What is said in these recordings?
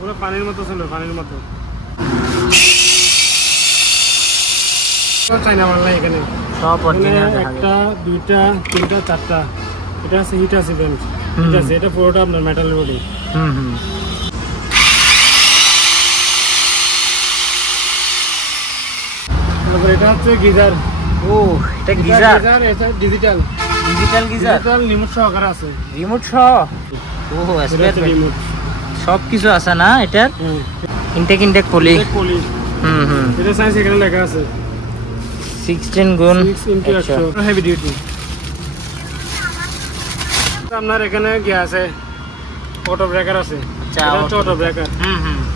পুরো পানির মতো ছিল, পানির মতো। চাইনা মাল নাই এখানে, সব অরিজিনাল। একটা দুইটা তিনটা চারটা, এটা আছে হিট আছে ব্র্যান্ড, ঠিক আছে। এটা পুরোটা আপনার মেটালের বডি। তারপর এটা হচ্ছে গিজার। ও এটা গিজার, এটা ডিজিটাল গিজার, রিমোট সহকারে আছে, রিমোট সহ। ও রিমোট সব কিছু আছে না এটার? ইনটেক পলি। এটা সাইজ এখানে লেখা আছে 16x100 হেভি ডিউটি। আপনার এখানে কি আছে, অটো ব্রেকার আছে। আচ্ছা, অটো ব্রেকার।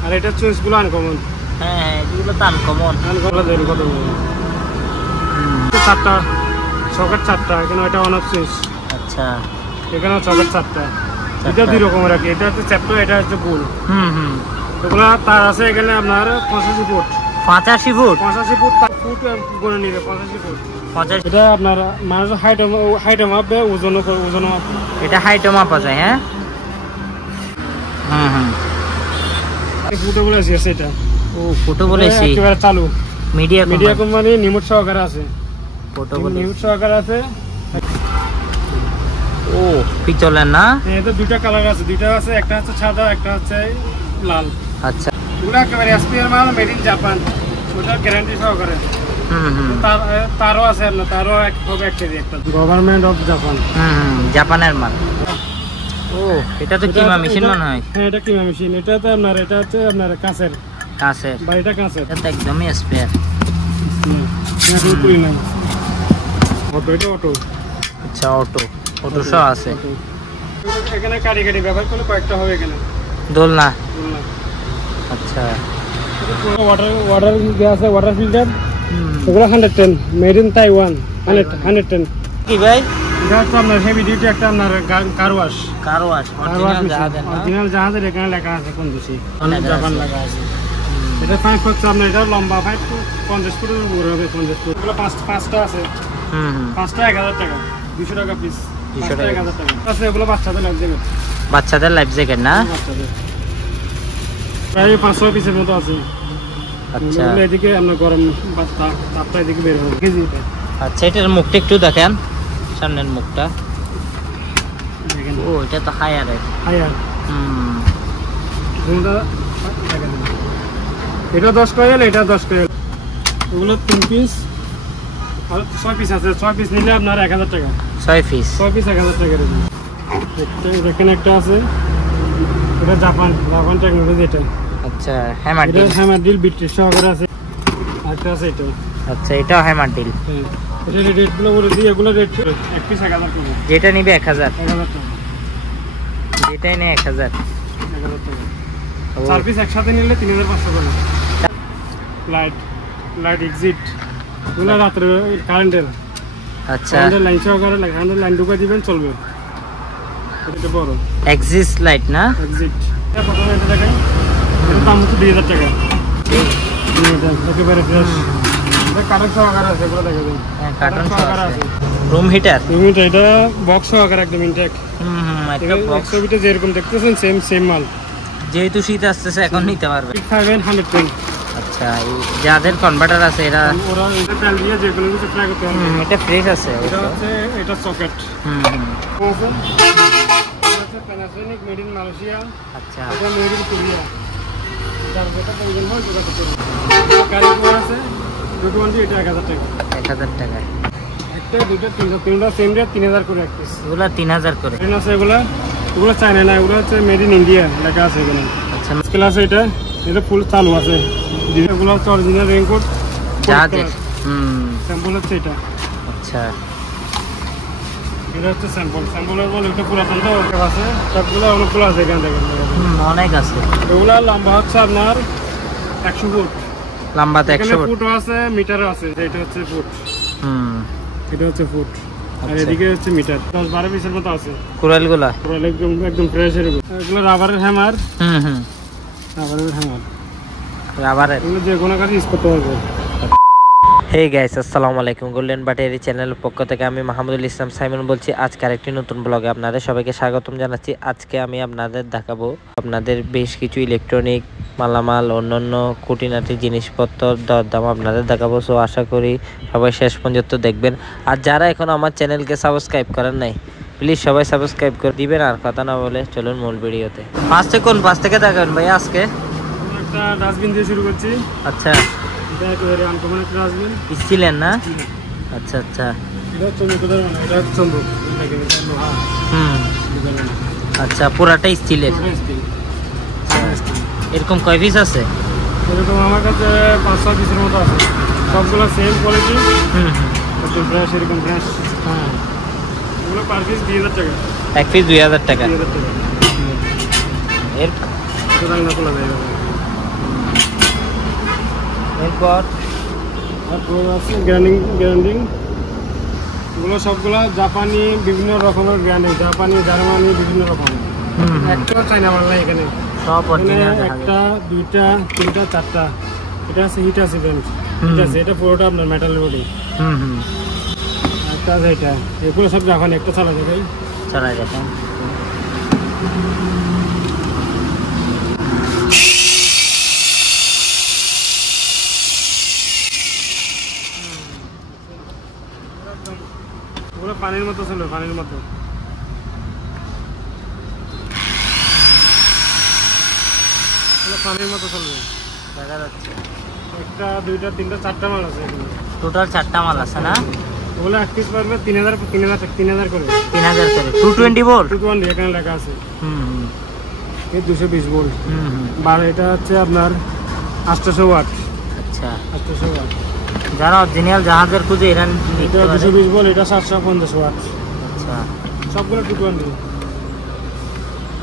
আর এটা চুইস গুলো আনকমন। হ্যাঁ এগুলো তো আনকমন। চারটা সকেট, চারটা এখানে, এটা অন অফ সুইচ। আচ্ছা, এখানে সকেট চারটা। এটা দুই রকমের আর কি, এটা হচ্ছে চ্যাপ্টার, এটা হচ্ছে গোল। এগুলা তার আছে এখানে আপনার 85 ফুট। 85 ফুট? 85 ফুট ফুট গনে নিবে, 85 ফুট। 50। এটা আপনার মানুষের হাইট মাপবে, ওজন মাপবে। এটা হাইটও মাপা যায়? হ্যাঁ। ফুটে বলে আছে এটা। ও ফুটো বলেছি, একেবারে চালু। মিডিয়া কোম্পানি, নিমুট সহকারে আছে, ফুটো বলে নিমুট সহকারে আছে। ও পিতলের না? এতে দুইটা কালার আছে, দুইটা আছে, একটা হচ্ছে সাদা, একটা হচ্ছে লাল। আচ্ছা, এগুলো একেবারে এসপিআর মাল, মেড ইন জাপান, ওটা গ্যারান্টি সহকারে। তারও আছে আপনার, তারও হবে 1 কেজি একটা, গভর্নমেন্ট অফ জাপান। জাপানের মাল। ও এটা তো কিমা মেশিন মনে হয়। হ্যাঁ এটা কিমা মেশিন। এটা তো আপনার, এটা হচ্ছে আপনার কাঁচের, বাড়িটা কাঁচের। এটা তো একদমই স্পেয়ার। অটো, এটা অটো। আচ্ছা, অটো সহ আছে এখানে। কাটি ব্যবহার করলে কয়েকটা হবে এখানে, দোলনা। আচ্ছা, ওয়াটার আছে, ওয়াটার ফিল্টার। এগুলো 110, মেড ইন তাইওয়ান। 110 কি ভাই? এটা হচ্ছে আপনার হেভি ডিউটি একটা আপনার কার ওয়াশ। অরিজিনাল জাহাজের এখানে লেখা আছে কোন দেশে, জাপান লেখা আছে। এটা পাইপ হচ্ছে আপনার, এটা লম্বা পাইপ 50 ফুটের উপরে হবে, 50 ফুট। এগুলো পাঁচটা আছে, 5টা 1000 টাকা, 200 টাকা পিস। 1000 টাকা আছে। এগুলো বাচ্চাদের লাইফ জ্যাকেট না? প্রায় 500 পিসের মতো আছে। আচ্ছা, এদিকে আপনার গরম তাপটা এদিকে বের হবে কেজি। আচ্ছা, এটার মুখটা একটু দেখেন, সামনের মুখটা। ও এটা তো হায়ার। এটা 10 কয়েল, এটা 10 কয়েল। এগুলো 3 পিস আর 6 পিস আছে। 6 পিস নিলে আপনার 1000 টাকা। 6 পিস 1000 টাকা। এখানে একটা আছে, এটা জাপান টেকনোলজি। এটা আচ্ছা, হ্যামার ডিল বিট্রি সহকারে আছে। আরেকটা আছে এটা। আচ্ছা, এটাও হ্যামার ডিল। এটা রেটগুলো বলে দিই, এগুলো রেট 1 পিস 1000 টাকা। যেটা নিবে 1000 টাকা। যেটাই নেই 1000 টাকা। 4 পিস একসাথে নিলে 3500 টাকা। লাইট এক্সিট এগুলো রাত্রে কারেন্টের। আচ্ছা, লাইন সহকারে লাইন ঢুকা দিবেন, চলবে। এটা বড় এক্সিস্ট লাইট না? এক্সিট। প্রথমে এটা দেখেন, এর দাম হচ্ছে 2000 টাকা। একেবারে ফ্রেশ। কার্টন সহকারে আছে, এগুলো দেখেন। কার্টন সহকারে আছে। Room heater. এটা বক্স সহকারে একদম ইনটেক। একটা বক্স। ছবিটা যেরকম দেখতেছেন সেম মাল। যেহেতু শীত আসতেছে এখন নিতে পারবে। 110। আচ্ছা, যাদের কনভার্টার আছে এরা ওরা এটা তেল দিয়ে যে কোনো কিছু ফ্রাই করতে পারবে। এটা ফ্রেশ আছে। এটা সকেট। আছে প্যানাসোনিক, মেড ইন মালয়েশিয়া। আচ্ছা, এটা মেড ইন কোরিয়া। যার যেটা প্রয়োজন হয় যোগাযোগ করুন। কারিগর আছে, দুটো বান্ডি, এটা 1000 টাকা। 1000 টাকা। একটা, দুটো, তিনটা সেম রেট, 3000 করে এক পিস। এগুলা 3000 করে। আছে এগুলো চায়না না, এগুলো হচ্ছে মেড ইন ইন্ডিয়া লেখা আছে এখানে। আচ্ছা, স্কেল আছে। এটা ফুল চালু আছে। এগুলো হচ্ছে অরিজিনাল রেইনকোট জাহাজের। স্যাম্পল হচ্ছে এটা। আচ্ছা, এটা হচ্ছে স্যাম্পলের বলে, এটা পুরাতন তো আছে, সবগুলো অনেকগুলো আছে এখানে দেখেন। অনেক আছে। এগুলো লম্বা হচ্ছে আপনার 100 ফুট। লম্বাতে 100 ফুট ফুটও আছে, মিটারও আছে। এটা হচ্ছে ফুট। এটা হচ্ছে ফুট। আর এদিকে হচ্ছে মিটার। 10-12 পিসের মতো আছে। কোরালগুলা একদম ফ্রেশ। এগুলো রাবারের হ্যামার। রাবারের। রাবারের। এগুলো যে কোনো কাজে ইউজ করতে পারবে। হে গাইস, আসসালামু আলাইকুম। গোল্ডেন ব্যাটারি চ্যানেলের পক্ষ থেকে আমি মাহমুদুল ইসলাম সাইমন বলছি। আজকে আরেকটি নতুন ব্লগে আপনাদের সবাইকে স্বাগতম জানাচ্ছি। আজকে আমি আপনাদের দেখাবো আপনাদের বেশ কিছু ইলেকট্রনিক মালামাল, অন্যান্য খুঁটিনাটি জিনিসপত্র দরদাম আপনাদের দেখাবো। সো আশা করি সবাই শেষ পর্যন্ত দেখবেন। আর যারা এখন আমার চ্যানেলকে সাবস্ক্রাইব করেন নাই, প্লিজ সবাই সাবস্ক্রাইব করে দিবেন। আর কথা না বলে চলুন মূল ভিডিওতে। পাঁচ থেকে দেখাবেন ভাই আজকে। একটা ডাস্টবিন দিয়ে শুরু করছি। আচ্ছা, এটা একেবারে আনকমন একটা ডাস্টবিন। ছিলেন না? আচ্ছা আচ্ছা। এটা চম্বুকের মানে, এটা চম্বুক। হুম, আচ্ছা, পুরাটা স্টিলের। এরকম কয় পিস আছে? এরকম আমার কাছে 500 পিসের মতো আছে। সবগুলো সেম কোয়ালিটি। হুম একদম ফ্রেশ, এরকম ফ্রেশ। হুম। এগুলো পার পিস 2000 টাকা। এক পিস 2000 টাকা। 2000 টাকা। এর সুতরাং না খোলা যায়। এরপর তারপর আছে গ্রাইন্ডিং। এগুলো সবগুলো জাপানি, বিভিন্ন রকমের গ্রাইন্ডিং। জাপানি, জার্মানি, বিভিন্ন রকম। একটা চাইনা মাল নাই এখানে। সব অরিজিনাল। একটা, দুইটা, তিনটা, চারটা। এটা আছে হিটাচি ব্র্যান্ড। ঠিক আছে, এটা পুরোটা আপনার মেটালের বডি। একটা আছে এটা। এগুলো সব জাপানি। একটা চালা যাবে, চালাই দেখেন। ওগুলো পানির মতো চলবে, পানির মতো। ওগুলো পানির মতো চলবে, দেখা যাচ্ছে। একটা, দুইটা, তিনটা, চারটা মাল আছে এখানে। টোটাল 4টা মাল আছে না? ওগুলো এক পিস পারবে 3000 করে। 3000 করে। 220 ভোল্ট। 220 এখানে লেখা আছে। হুম এই 220 ভোল্ট। হুম। আর এটা হচ্ছে আপনার 800 ওয়াট। আচ্ছা, 800 ওয়াট। যারা অরিজিনাল জাহাজের খুঁজে এরা নিতে এটা পারে। 220 ভোল্ট, এটা 750 ওয়াট। আচ্ছা সবগুলো 220।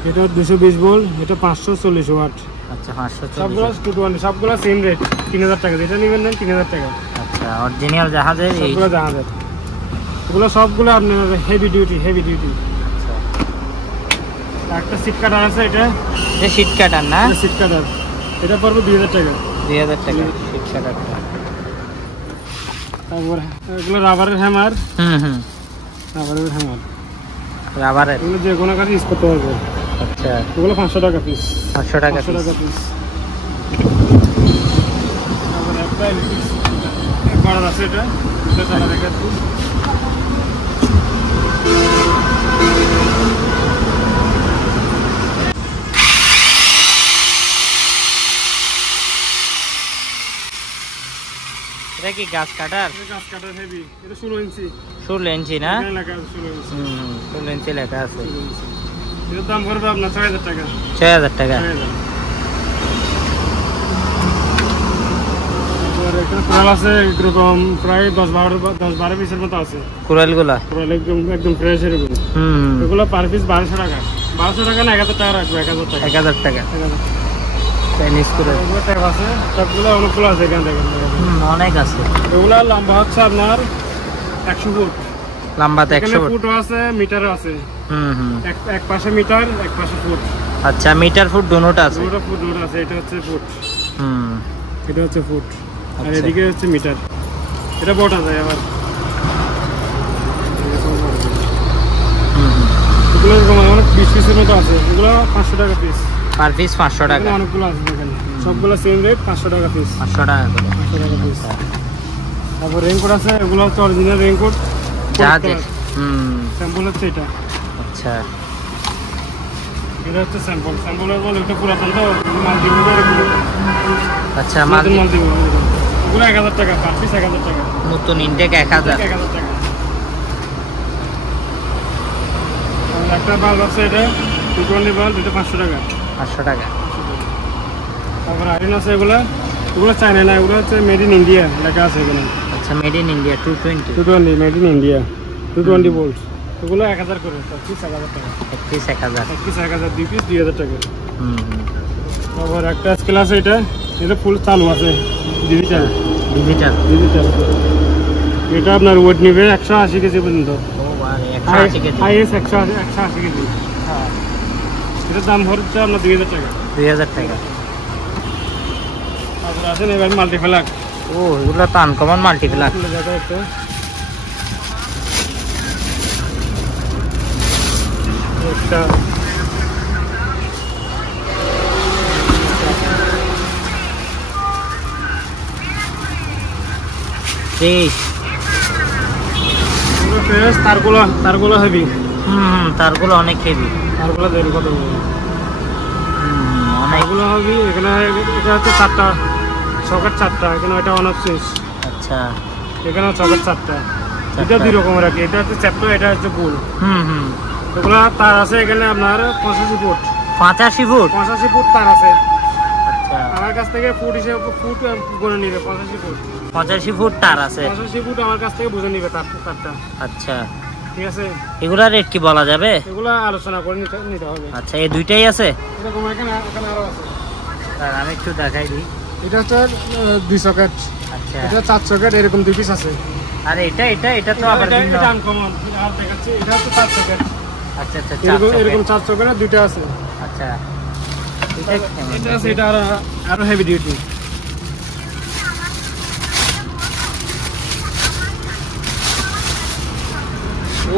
এটা 220 ভোল্ট, এটা 540 ওয়াট। আচ্ছা, 540। সবগুলো 220, সবগুলো সেম রেট, 3000 টাকা। যেটা নেবেন নেন 3000 টাকা। আচ্ছা, অরিজিনাল জাহাজের এই। সবগুলো জাহাজের। এগুলো সবগুলো আপনার হেভি ডিউটি। আচ্ছা, একটা সিট কাটার আছে, এটা এটা শীট কাটার না? সিট কাটার। এটা পড়বে 2000 টাকা। 2000 টাকা শীট কাটারটা। তারপর এগুলো রাবারের হ্যামার। হুম। রাবারের হ্যামার রাবারের। এগুলো যে কোনো কাজে ইউজ করতে পারবে। আচ্ছা, এগুলো 500 টাকা পিস। 500 টাকা 500 টাকা পিস। তারপর একটা ইলেকট্রিক করার আছে, এটা চালা দেখাচ্ছি। এটা কি গাছ কাটার? গাছ কাটার হেভি। এটা 16 ইঞ্চি। 16 ইঞ্চি না? এখানে লেখা আছে 16 ইঞ্চি। 16 ইঞ্চি লেখা আছে। 16 ইঞ্চি। এটার দাম পড়বে আপনার 6000 টাকা। 6000 টাকা। 6000। তারপর এখানে কোরাল আছে, এরকম প্রায় 10-12 পিসের মতো আছে। কুড়ালগুলা? কোরাল একদম ফ্রেশ এরকম। এগুলো পার পিস 1200 টাকা। 1200 টাকা না, 1000 টাকা রাখবো। 1000 টাকা। 1000 টাকা। 1000। চাইনিজ কুড়াল। এগুলো ট্যাপ আছে, ট্যাপগুলো অনেকগুলো আছে এখানে দেখেন। অনেক আছে। এগুলো লম্বা হচ্ছে আপনার 100 ফুট। লম্বাতে 100 এখানে ফুট। ফুটও আছে, মিটারও আছে। এক পাশে মিটার, এক পাশে ফুট। আচ্ছা, মিটার ফুট দুটোটা আছে। দুটো ফুট দুটো আছে। এটা হচ্ছে ফুট, হুম। এটা হচ্ছে ফুট, আর আচ্ছা। এদিকে হচ্ছে মিটার। এটা বট আছে আবার। এগুলো এরকম অনেক 20 পিসের মতো আছে। এগুলো 500 টাকা পিস। পার পিস 500 টাকা। এখানে অনেকগুলো আছে দেখেন। সবগুলো সেম রেট, 500 টাকা পিস। 500 টাকা করে। 500 টাকা পিস। তারপর রেইনকোট আছে, এগুলো হচ্ছে অরিজিনাল রেইনকোট। জাহাজের। স্যাম্পল হচ্ছে এটা। আচ্ছা, এটা হচ্ছে স্যাম্পল। স্যাম্পলের বল, এটা পুরাতন তো, মাল দিব এরকম। আচ্ছা, মাল দিব। এগুলো 1000 টাকা পার পিস। 1000 টাকা। নতুন ইনটেক 1000। 1000 টাকা। আর একটা বাল্ব আছে, এটা 220 বাল্ব, এটা 500 টাকা। 500 টাকা। তারপর আয়রন আছে, এগুলো চায়না না, এগুলো হচ্ছে মেড ইন ইন্ডিয়া লেখা আছে এখানে। আচ্ছা, made in India. 220 made in India. 220 volt. এগুলো 1000 করে, পার পিস 1000 টাকা। এক পিস 1000। এক পিস 1000, 2 পিস 2000 টাকা। হুম। তারপর একটা স্কেল আছে, এটা ফুল চালু আছে, ডিজিটাল। এটা আপনার ওয়েট নেবে 180 কেজি পর্যন্ত। ও বারে 180 কেজি। Highest 180 KG. হ্যাঁ। এটার দাম হচ্ছে আপনার 2000 টাকা। 2000 টাকা। তারপর আছে এবার মাল্টিপ্লাক। ও এগুলো তো আনকমন মাল্টিপ্লাগ। একটা তারগুলো হেভি। তারগুলো অনেক হেভি। তারগুলো দেরি কত অনেকগুলো হেভি। এখানে এটা হচ্ছে 4টা সকেট, 4টা এখানে। এটা অন অফ সুইচ। আচ্ছা এখানে সকেট 4টা। এটা 2 রকমের আর কি। এটা হচ্ছে চ্যাপ্টার, এটা হচ্ছে গোল। এগুলো তার আছে এখানে আপনার 85 ফুট। 85 ফুট? 85 ফুট তার আছে। আচ্ছা আমার কাছ থেকে ফুট হিসেবে ফুট গুনে নিবে। 85 ফুট। 85 ফুট তার আছে। 85 ফুট আমার কাছ থেকে বুঝে নিবে তারটা। আচ্ছা ঠিক আছে। এগুলা রেট কি বলা যাবে? এগুলা আলোচনা করে নিতে হবে। আচ্ছা এই দুইটাই আছে? এরকম এখানে আরো আছে। আর আমি একটু দেখাই দিই। এটা হচ্ছে 2 সকেট। আচ্ছা এটা 4 সকেট, এরকম 2 পিস আছে। আর এটা তো আবার ভিন্ন। এটা আনকমন। আর দেখাচ্ছি এটা হচ্ছে 4 সকেট। আচ্ছা আচ্ছা এরকম 4 সকেট দুইটা আছে। আচ্ছা এটা আছে, এটা আরো হেভি ডিউটি।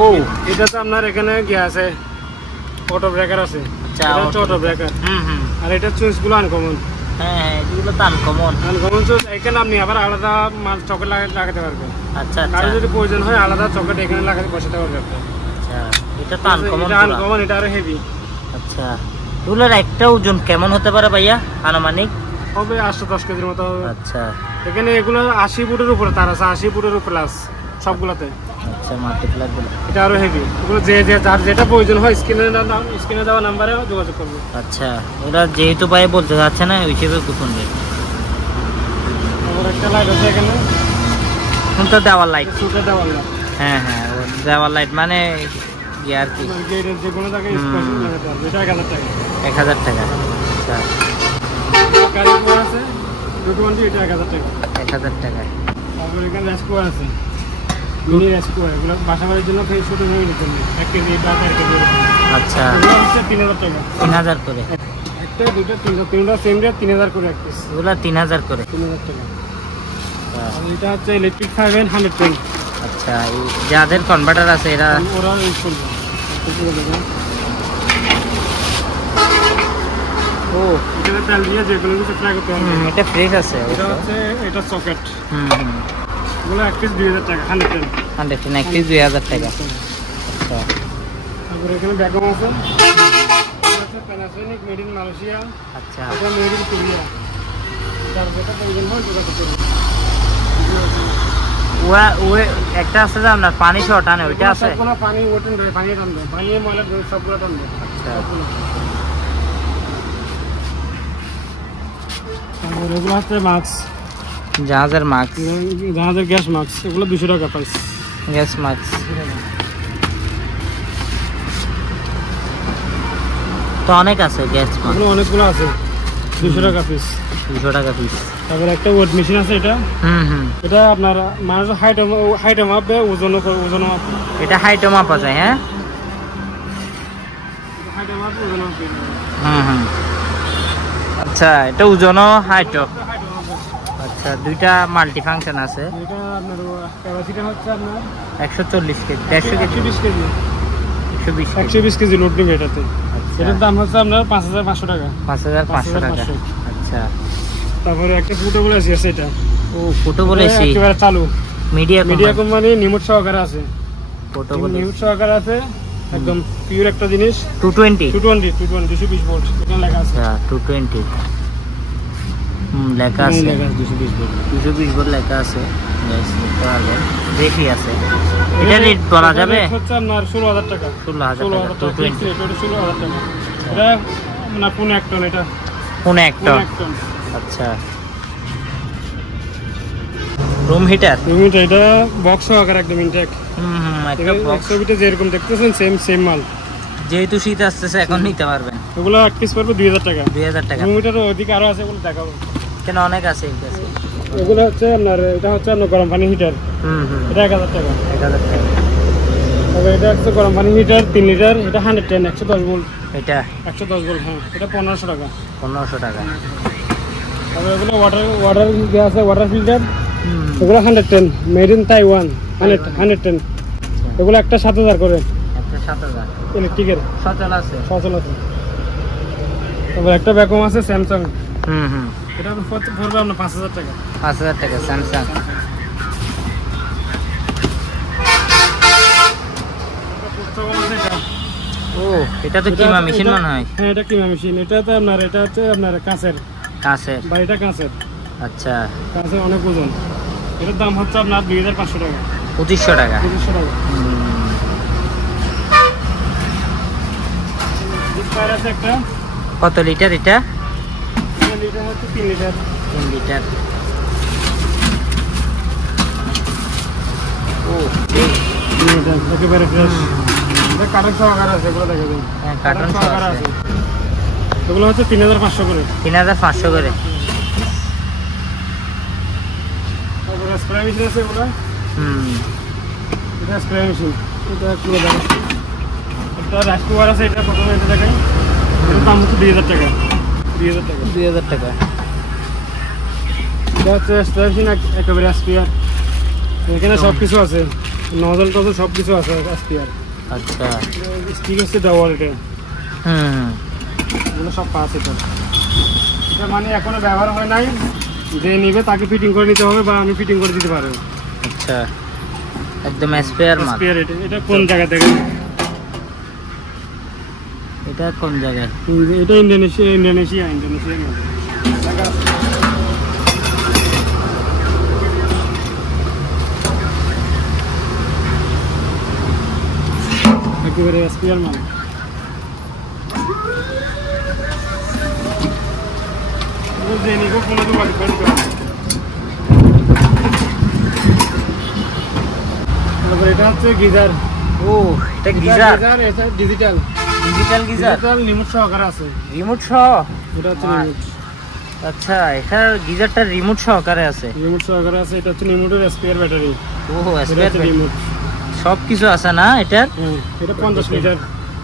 ও এটা তো আপনার এখানে কি আছে, অটো ব্রেকার আছে। আচ্ছা এটা হচ্ছে অটো ব্রেকার। আর এটা সুইচ গুলো আনকমন। হ্যাঁ এগুলো তো আনকমন। সুইচ এখানে আপনি আবার আলাদা চকেট লাগাতে পারবেন। আচ্ছা কারো যদি প্রয়োজন হয় আলাদা চকেট এখানে লাগাতে বসাতে পারবেন। আচ্ছা এটা তো আনকমন। এটা আনকমন, এটা আরো হেভি। আচ্ছা এগুলোর একটা ওজন কেমন হতে পারে ভাইয়া আনুমানিক? হবে 810 কেজির মতো হবে। আচ্ছা এখানে এগুলো 80 ফুটের উপরে তার আছে। 80 ফুটের উপরে প্লাস সবগুলোতে। আচ্ছা মাল্টিপ্লাগ গুলো এটা আরো হেভি। এগুলো যার যেটা প্রয়োজন হয় স্ক্রিনে দেওয়া নাম্বারে যোগাযোগ করবে। আচ্ছা ওরা যেহেতু ভাই বলতে যাচ্ছে না ওই হিসেবে কুপন দেবে। আবার একটা লাইট আছে এখানে। কোনটা? দেওয়াল লাইট। সুটা দেওয়াল লাইট। হ্যাঁ দেওয়াল লাইট মানে আর কি গেটের যে কোনো জায়গায় স্পেশাল লাগাতে হবে। এটা 1000 টাকা। 1000 টাকা। আচ্ছা কারেন্ট আছে দুটো বন্ধ। এটা 1000 টাকা। 1000 টাকা। তারপর এখানে রেস্কুয়ার আছে, মিনি রেস্কুয়ার। এগুলো বাসা বাড়ির জন্য ফেস ছোট হয়ে নিতে হবে। 1 কেজি বা 1.5 কেজি। আচ্ছা এগুলো হচ্ছে 3000 টাকা। 3000 করে? একটা দুটো তিনটা সেম রেট 3000 করে এক পিস। এগুলো 3000 করে। 3000 টাকা। আর এটা হচ্ছে ইলেকট্রিক 5110। আচ্ছা যাদের কনভার্টার আছে এরা ওরা ইউজ করবে। ও এটা তেল দিয়ে যে কোনো কিছু ফ্রাই করতে হবে। এটা ফ্রেশ আছে। এটা হচ্ছে এটা সকেট। এগুলো এক পিস 2000 টাকা। 110 এক পিস 2000 টাকা। আচ্ছা তারপরে এখানে ব্যাকআপ আছে। এটা হচ্ছে প্যানাসোনিক, মেড ইন মালয়েশিয়া। আচ্ছা এটা মেড ইন কোরিয়া। যার যেটা প্রয়োজন হয় যোগাযোগ করবে। ওই একটা আছে যে আপনার পানি সহ টানে ওইটা আছে? কোনো পানি ওঠেন দেয়, পানি টানবে, পানি ময়লা সবগুলো টানবে। আচ্ছা তারপর এগুলো হচ্ছে মাস্ক, জাহাজের মাস্ক, জাহাজের গ্যাস মাস্ক। এগুলো 200 টাকা প্রাইস। গ্যাস মাস্ক তো অনেক আছে। গ্যাস মাস্ক এগুলো অনেকগুলো আছে। 200 টাকা পিস। 200 টাকা পিস। তারপর একটা ওয়েট মেশিন আছে। এটা এটা আপনার মানুষের হাইট মাপবে, ওজন মাপবে। এটা হাইটও মাপা যায়? হ্যাঁ হাইট মাপবে, ওজন মাপবে। আচ্ছা এটা ওজনও হাইটও। আচ্ছা দুইটা মাল্টি ফাংশন আছে। এটা আপনার ক্যাপাসিটি হচ্ছে আপনার 140 KG, 150 KG, 120 KG, 120 KG load নিবে এটাতে। এটার দাম হচ্ছে আপনার 5500 টাকা। 5500 টাকা। আচ্ছা তারপরে একটা পোর্টেবল এসি আছে। এটা ও পোর্টেবল এসি একেবারে চালু। মিডিয়া কোম্পানি, নিমোট সহকারে আছে। পোর্টেবল নিমোট সহকারে আছে। একদম পিওর একটা জিনিস। 220 220 ভোল্ট। এখানে লেখা আছে। আচ্ছা 220 লেখা আছে। 220 ভোল্ট। 220 ভোল্ট লেখা আছে। গাইস দেখতে পারবেন, দেখি আছে। এটা রেট বলা যাবে? হচ্ছে আপনার 16000 টাকা। 16000 টাকা। 220 এটা 16000 টাকা। এটা মানে পুনে 1 টন। এটা পুনে 1 টন। আচ্ছা রুম হিটার। এটা বক্স সহকারে একদম ইনটেক। একটা বক্স। ছবিতে যেরকম দেখতেছেন সেম মাল। যেহেতু শীত আসতেছে এখন নিতে পারবেন। এগুলো এক পিস পড়বে 2000 টাকা। 2000 টাকা। রুম হিটার ওদিকে আরো আছে, এগুলো দেখাবো। কেন অনেক আছে এই কাছে। এগুলো হচ্ছে আপনার, এটা হচ্ছে আপনার গরম পানি হিটার। এটা 1000 টাকা। 1000 টাকা। তবে এটা হচ্ছে গরম পানি হিটার 3 লিটার। এটা 110 ভোল্ট। এটা 110 ভোল্ট। হ্যাঁ এটা 1500 টাকা। 1500 টাকা। তারপরে এগুলো ওয়াটার দেওয়া আছে, ওয়াটার ফিল্টার। এগুলো 110 মেড ইন তাইওয়ান, 110। এগুলো একটা 7000 করে, একটা 7000 ইলেকট্রিকের সচল আছে। তারপর একটা ভ্যাকুয়াম আছে স্যামসাং। এটা পড়বে আপনার 5000 টাকা। 5000 টাকা স্যামসাং। ও এটা তো কিমা মেশিন মনে হয়। হ্যাঁ এটা কিমা মেশিন। এটা তো আপনার, এটা হচ্ছে আপনার কাঁচের। বাড়িটা কাঁচের। আচ্ছা, কাঁচের অনেক ওজন। এটার দাম হচ্ছে আপনার 2500 টাকা। 2500 টাকা। 2500 টাকা। আছে একটা। কত লিটার এটা? লিটার হচ্ছে 3 লিটার। 3 লিটার। ও 3 লিটার একেবারে ফ্রেশ। এটা কার্টন সহকারে আছে, এগুলো দেখে দিন। হ্যাঁ কার্টন সহকারে আছে। এগুলো হচ্ছে 3500 করে। 3500 করে। তারপরে স্প্রে মেশিন আছে এগুলো। এটা স্প্রে মেশিন। এটা পুরো দাম। এটা রাইস কুকার আছে, এটা প্রথমে এটা দেখেন। এর দাম হচ্ছে 2000 টাকা। 2000 টাকা। এটা হচ্ছে স্প্রে মেশিন একেবারে স্পিয়ার। এখানে সব কিছু আছে, নজল টজল সব কিছু আছে স্পিয়ার। আচ্ছা, স্টিক হচ্ছে ডাবল। এটা এগুলো সব পাঁচ। এটা মানে এখনো ব্যবহার হয় নাই, যে নিবে তাকে ফিটিং করে নিতে হবে, বা আমি ফিটিং করে দিতে পারবো। আচ্ছা, একদম স্পেয়ার মাল। এটা কোন জায়গা থেকে? এটা কোন জায়গায়? এটা ইন্দোনেশিয়া। একেবারে স্পেয়ার মাল। এটা হচ্ছে গিজার। ও এটা গিজার। এটা ডিজিটাল গিজার। রিমোট সহকারে আছে। রিমোট সহ? এটা হচ্ছে রিমোট। আচ্ছা, এটা গিজারটা রিমোট সহকারে আছে। এটা হচ্ছে রিমোটের স্পেয়ার ব্যাটারি। ও স্পেয়ার রিমোট। সব কিছু আছে না এটার? এটা 50 litre.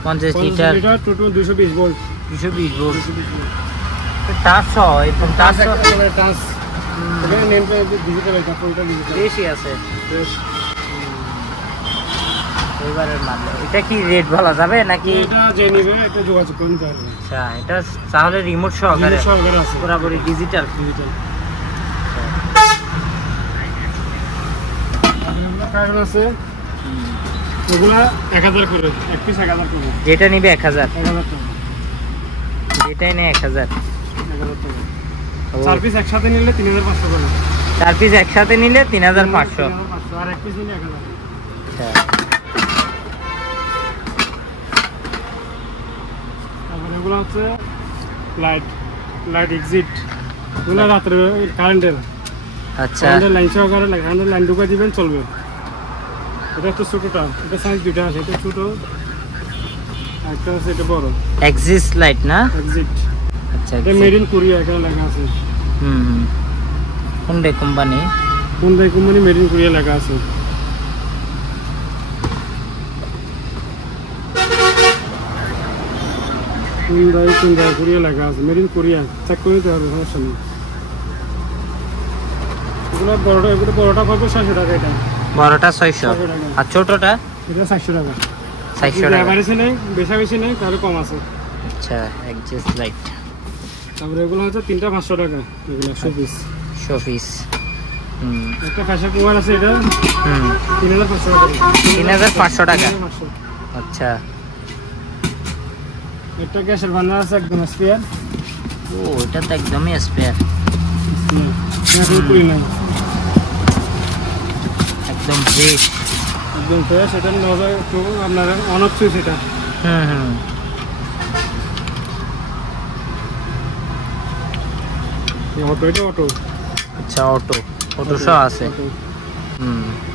50 litre. Total 220 volt. 220 volt. Touch সহ, একদম টাচ সহ। টাচ। এটা নেম ডিজিটাল, এটা ফুলটা ডিজিটাল। বেশি আছে। এবারের মাল। এটা কি রেট বলা যাবে নাকি? এটা যে নিবে এটা যোগাযোগ করে নিতে হবে। আচ্ছা, এটা তাহলে রিমোট সহকারে আছে, পুরোপুরি ডিজিটাল। কারণ আছে এগুলা 1000 করে, এক পিস 1000 করে। যেটা নিবে 1000 টাকা। যেটাই নেয় 1000 টাকা। 4 পিস একসাথে নিলে 3500 করে। 4 পিস একসাথে নিলে 3500। আর এক পিস নিলে 1000। আচ্ছা, তারপরে এগুলো হচ্ছে লাইট এক্সিট। এগুলো রাত্রে কারেন্টের। আচ্ছা, কারেন্টের লাইন সহকারে কারেন্টের লাইন ঢুকা দিবেন, চলবে। এটা হচ্ছে ছোটটা। এটা সাইজ দুইটা আছে, এটা ছোট, একটা আছে এটা বড়। এক্সিস লাইট না? এক্সিট। আচ্ছা, এটা মেড ইন কোরিয়া, এখানে লেখা আছে। কোন কোম্পানি? মেড ইন কোরিয়া লেখা আছে। কোরিয়া লেখা আছে, মেড ইন কোরিয়া। চেক করে দিতে হবে, সমস্যা নেই। এগুলো বড়টা পড়বে 600 টাকা। এটা বড়টা 600, আর ছোটটা এটা 400 টাকা। 400 টাকা। বেশি নেই, বেশি নেই, তাহলে কম আছে। আচ্ছা, এক্সিস লাইট। তারপরে এগুলো হচ্ছে 3টা 500 টাকা। এগুলো শোপিস। একটা প্রেসার কুকার আছে, এটা 3500 টাকা। 3500 টাকা। আচ্ছা, একটা গ্যাসের বার্নার আছে, একদম স্পেয়ার। ও এটা তো একদমই স্পেয়ার। একদম ফ্রেশ। এটা নজর আপনার অন অফ সুইচ। এটা অটো। এটা অটো। আচ্ছা, অটো সহ আছে।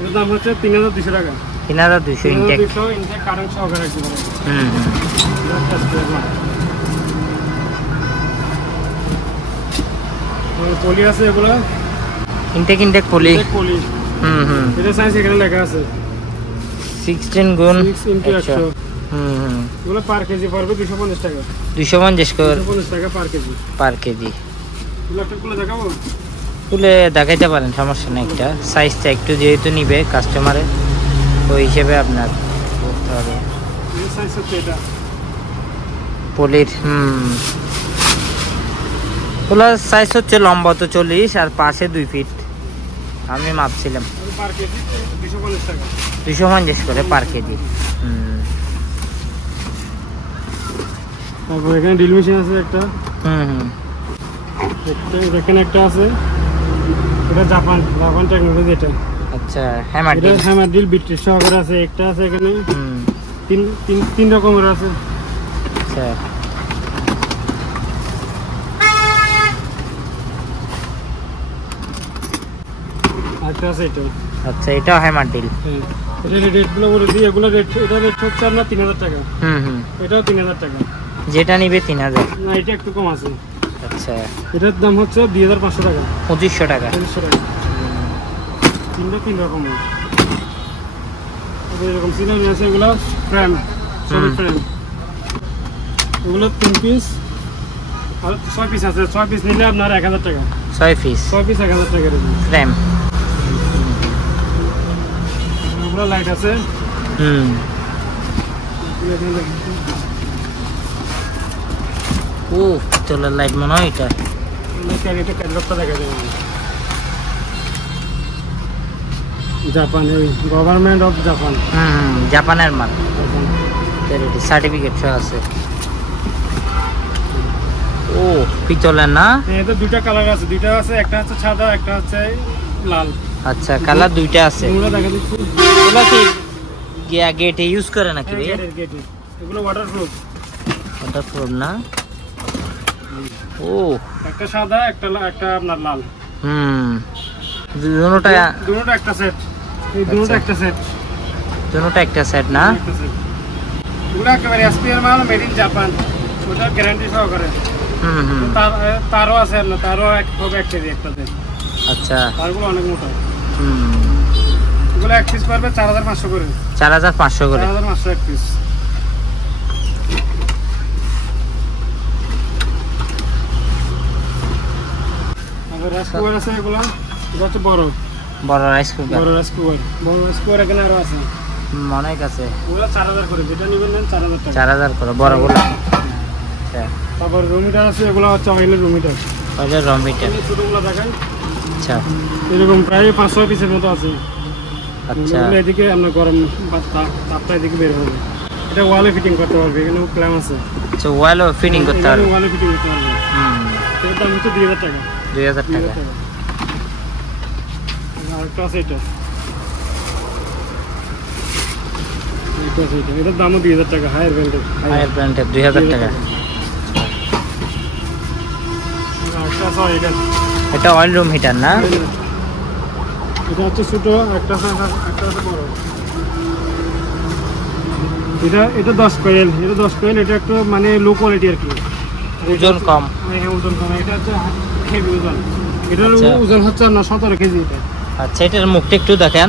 এর দাম হচ্ছে 3200 টাকা। 3200 ইনটেক কারেন্ট সহকারে রাখতে পারে। পলি আছে, এগুলো ইনটেক পলি। এটা সাইজ এখানে লেখা আছে 16 গুণ 6x100। এগুলো পার কেজি পড়বে 250 টাকা। 250 টাকা পার কেজি। খুলে দেখাবো? খুলে দেখাইতে পারেন, সমস্যা নেই। একটা সাইজটা একটু যেহেতু নিবে কাস্টমারে, ওই হিসেবে আপনার করতে হবে। সাইজ হচ্ছে এটা পলির। ওগুলো সাইজ হচ্ছে লম্বা তো 40 আর পাশে 2 ফিট। আমি মাপছিলাম পার কেজি 250 টাকা, 250 করে পার কেজি। তারপর এখানে ড্রিল মেশিন আছে একটা, এখানে একটা আছে, এটা জাপান টেকনোলজি। এটা আচ্ছা, হ্যামার এটা হ্যামার ড্রিল বিট্রিজ সহকারে আছে। একটা আছে এখানে, তিন রকমের আছে। আচ্ছা, আরেকটা আছে এটা। আচ্ছা, এটাও হ্যামার ড্রিল। এটা রেটগুলো বলে দিই। এগুলো রেট, এটা রেট হচ্ছে আপনার 3000 টাকা। এটাও 3000 টাকা। যেটা নিবে 3000। না, এটা একটু কম আছে। আচ্ছা, এটার দাম হচ্ছে 2500 টাকা, 2500 টাকা। 2500 টাকা। তিন রকম। এরকম সিনারি আছে, এগুলো ফ্রেম, সবই ফ্রেম। এগুলো 3 পিস আর 6 পিস আছে। 6 পিস নিলে আপনার 1000 টাকা। 6 পিস 1000 টাকা ফ্রেম। এগুলো লাইট আছে। ও, চলো লাইট মনে হয় এটা। এটা ক্যাটালগটা দেখা যাবে। Japan, government of Japan. জাপানের মাল, সার্টিফিকেট সহ আছে। ও, পিতলের না? এটা দুইটা কালার আছে, দুইটা আছে। একটা হচ্ছে সাদা, একটা হচ্ছে লাল। আচ্ছা, কালার দুইটা আছে। এগুলো দেখা দিচ্ছি। এগুলো কি গেটে ইউজ করে নাকি রে? গেটে। এগুলো ওয়াটারপ্রুফ। ওয়াটারপ্রুফ না? ও, একটা সাদা, একটা আপনার লাল। দুটোটা একটা সেট। এই দুটোটা একটা সেট। দুটোটা একটা সেট না? এগুলো একেবারে এসপিএর মাল, মেড ইন জাপান। ওটা গ্যারান্টি সহকারে। তারও আছে আপনার, তারও হবে 1 কেজি একটাতে। আচ্ছা, তারগুলো অনেক মোটা। এগুলো 1 পিস পারবে 4500 করে। 4500 করে। 4500 1 পিস। রাইস কুকার আছে। এগুলো এটা হচ্ছে বড় রাইস কুকার। বড় রাইস কুকার এখানে আরো আছে, অনেক আছে। ওগুলো 4000 করে। যেটা নেবেন নেন 4000 টাকা। 4000 করে বড়গুলো। আচ্ছা, তারপর রুম হিটার আছে। এগুলো হচ্ছে অয়েলের রুম হিটার। ওইটা রুম হিটার। ছোটগুলো দেখাই। আচ্ছা, এরকম প্রায় 500 পিসের মতো আছে। আচ্ছা, এদিকে আপনার গরম তাপটা এদিকে বের হবে। এটা ওয়ালে ফিটিং করতে পারবে। এখানে ক্ল্যাম আছে। আচ্ছা, ওয়ালও ফিটিং করতে পারবে। ওয়ালে ফিটিং করতে পারবে। এর দাম হচ্ছে 2000 টাকা। 2000 টাকা। আরেকটা আছে এটা। এটার দামও 2000 টাকা। হায়ার ব্র্যান্ডের 2000 টাকা। আরেকটা আছে এটা। এটা অয়েল রুম হিটার না? এটা হচ্ছে ছোট, একটা আছে বড়। এটা 10 কয়েল। এটা একটু মানে লো কোয়ালিটি আর কি, ওজন কম। ওজন কম। এটা হচ্ছে হেভি ওজন। এটার ওজন হচ্ছে না 17 কেজি। এটা আচ্ছা, এটার মুখটা একটু দেখেন,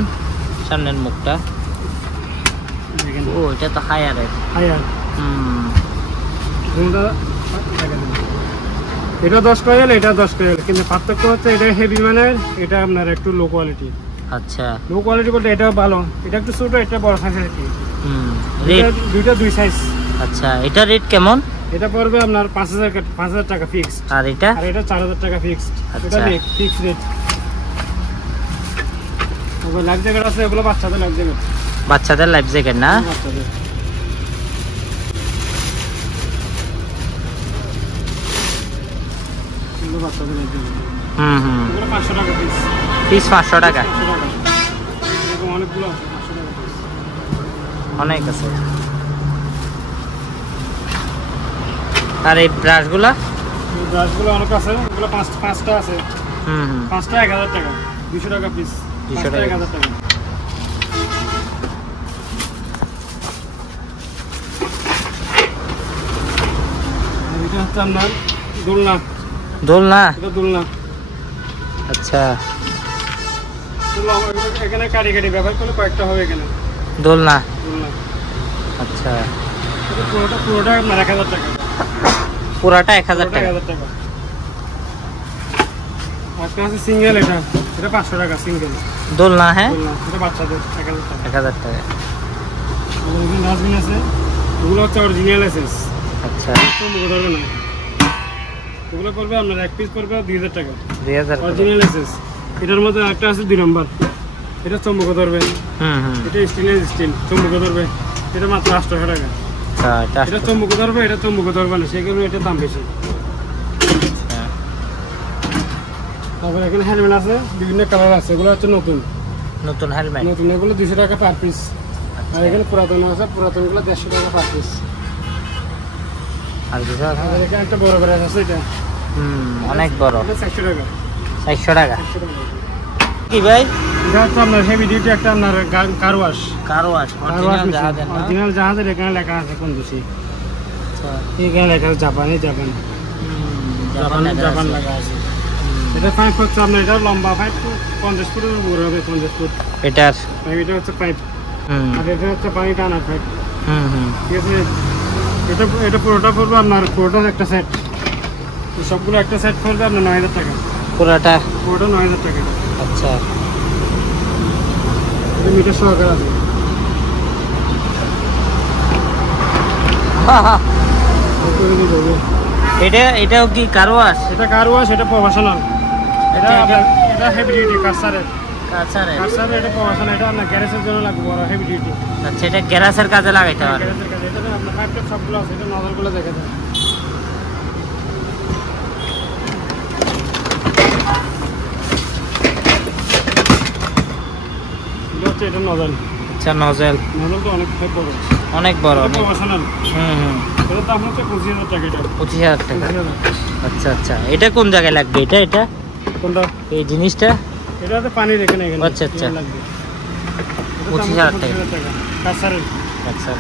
সামনের মুখটা। ও, এটা তো হায়ার। এটা 10 কয়েল, এটা 10 কয়েল, কিন্তু পার্থক্য হচ্ছে এটা হেভি মানের, এটা আপনার একটু লো কোয়ালিটি। আচ্ছা, লো কোয়ালিটি বলতে এটা ভালো। এটা একটু ছোট, এটা বড় সাইজ আর কি। দুইটা 2 সাইজ। আচ্ছা, এটা রেট কেমন? এটা পড়বে আপনার 5000 টাকা ফিক্সড। আর এটা 4000 টাকা ফিক্সড। এটা ফিক্সড রেট। ওগুলো লাইফ জ্যাকেট আছে। এগুলো বাচ্চাদের লাইফ জ্যাকেট। বাচ্চাদের লাইফ জ্যাকেট না? বাচ্চাদের। এগুলো বাচ্চাদের লাইফ জ্যাকেট। এগুলো 500 টাকা পিস। 500 টাকা। এরকম অনেকগুলো আছে। 500 টাকা পিস। অনেক আছে। আর এই ব্রাশগুলো অনেক আছে। এগুলো 5টা আছে। 5টা 1000 টাকা। 200 টাকা পিস। 200 টাকা। 1000 টাকা। এটা হচ্ছে আপনার দোলনা। এটা দোলনা। আচ্ছা, এখানে কাটি ব্যবহার করলে কয়েকটা হবে। এখানে দোলনা। আচ্ছা, পুরোটা আপনার 1000 টাকা। পুরাটা 1000 টাকা। একটা আছে সিঙ্গেল, এটা 500 টাকা সিঙ্গেল। দোলনা, হ্যাঁ এটা বাচ্চাদের 1000 টাকা। ডাস্টবিন আছে, ওগুলো হচ্ছে অরিজিনাল এসএস। আচ্ছা, চম্বুক ধরবে না, ওগুলো পড়বে আপনার এক পিস পড়বে 2000 টাকা 2000 অরিজিনাল এসএস। এটার মধ্যে একটা আছে 2 নম্বর, এটা চম্বুক ধরবে। এটা স্টিল চম্বুক ধরবে, এটা মাত্র 800 টাকা। আচ্ছা, এটা চম্বুক ধরবে, এটা চম্বুক ধরবে না, সেগুলো এটার দাম বেশি। তারপর এখানে হেলমেট আছে, বিভিন্ন কালার আছে, এগুলো হচ্ছে নতুন হেলমেট, নতুন, এগুলো 200 টাকা পার পিস। আর এখানে পুরাতন আছে, পুরাতনগুলো 150 টাকা পার পিস। আর এখানে একটা বড় ব্রাশ আছে, এটা অনেক বড়, 400 টাকা। 400 টাকা কি ভাই? এটা হচ্ছে আপনার হেভি ডিউটি একটা আপনার কার ওয়াশ অরিজিনাল জাহাজের। এখানে লেখা আছে কঞ্জুসি, এখানে লেখা আছে জাপান লেখা আছে। এটা 5 ফুট আপনার, এটা লম্বা 5 ফুট, 50 ফুটের উপরে হবে, 50 ফুট। এটা হচ্ছে পাইপ, আর এটা হচ্ছে পানি টানার পাইপ। ঠিক আছে, এটা পুরোটা পড়বে আপনার, পুরোটা একটা সেট, সবগুলো একটা সেট পড়বে আপনার 9000 টাকা। পুরোটা 9000 টাকা। আচ্ছা, এটা মিটার সহকারে আছে। এটাও কি কার ওয়াশ? এটা কার ওয়াশ, এটা প্রফেশনাল। এটা হেভি ডিউটি কারসারের, এটা প্রফেশনাল। এটা আপনার গ্যারেজের জন্য লাগবে, বড় হেভি ডিউটি। আচ্ছা, এটা গ্যারেজের কাজে লাগাইতে পারে। গ্যারেজের কাজে এটা আপনার পাইপটা সবগুলো আছে, এটা নজলগুলো দেখে দেয়। এটা নজল। আচ্ছা, নজল তো অনেক বড়, প্রফেশনাল। এটার দাম হচ্ছে 25,000 টাকা। এটা 25,000 টাকা। আচ্ছা, এটা কোন জায়গায় লাগবে? এটা কোনটা? এই জিনিসটা এটাতে পানি রেখে না এখানে। আচ্ছা, 25,000 টাকা। কারসারের। আচ্ছা।